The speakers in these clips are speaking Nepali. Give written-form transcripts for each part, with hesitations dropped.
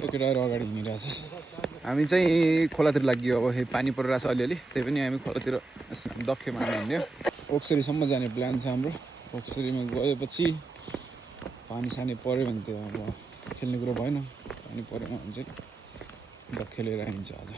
यो केटाहरू अगाडि हिँडिरहेछ हामी चाहिँ खोलातिर लाग्यो अब पानी परिरहेछ अलिअलि त्यही पनि हामी खोलातिर दक्षमा हिँड्यो ओक्सरीसम्म जाने प्लान छ हाम्रो ओक्सरीमा गएपछि पानी सानी पऱ्यो भने त्यो अब खेल्ने कुरो भएन पानी परेन भने चाहिँ दक्ष लिएर हिँड्छ आज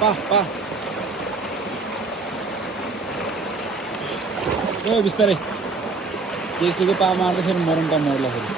पा ए बिस्तारै के पा मार्दाखेरि मरमटा मर्दाखेरि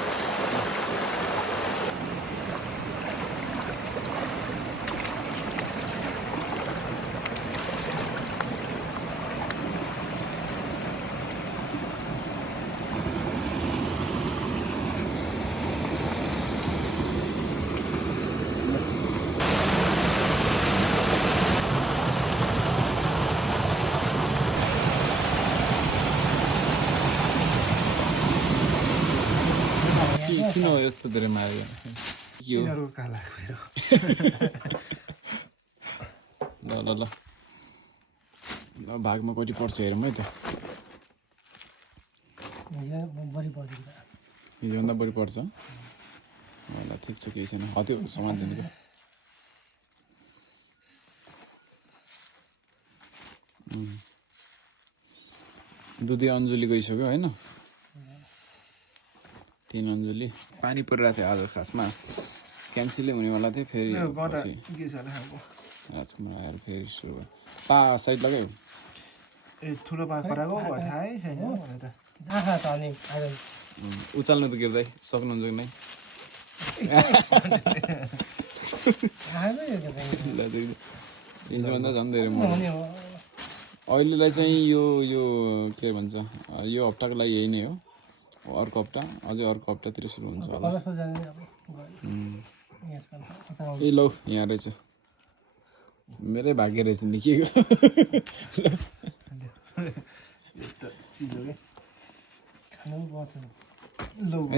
किन हो यस्तो धेरै माया के हो ल ल ल भागमा कति पर्छ हेरौँ है त हिजोभन्दा बढी पर्छ ल ठिक छ केही छैन हत्यो सामान दिनुको दुधे अञ्जुली गइसक्यो होइन 3 अञ्जुली पानी परिरहेको थियो आज खासमा क्यान्सलै हुनेवाला थियो फेरि राजकुमार आएर फेरि सुरु भयो पा साइड लगायो ठुलो पा कराको थाहै छैन उचाल्नु त गिर्दै सक्नुहुन्छ कि नै इन्चभन्दा झन् धेरै म अहिलेलाई चाहिँ यो के भन्छ यो हप्ताको लागि यही नै हो अर्को हप्ता अझै अर्को हप्तातिर सुरु हुन्छ होला ए लौ यहाँ रहेछ मेरै भाग्य रहेछ नि के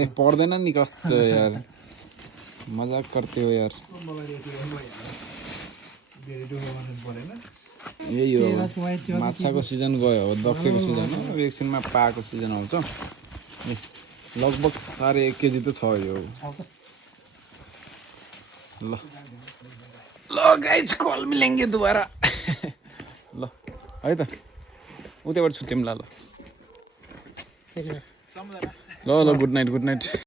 ए पर्दैन नि कस्तो यार मजाक गर्थे हो यार यही हो माछाको सिजन गयो अब दक्षको सिजन हो एकछिनमा पाको सिजन आउँछ लगभग 1.5 केजी त छ यो ल गाइस कल मिलेंगे दोबारा ल है त उतैबाट छुट्यौँ ल गुड नाइट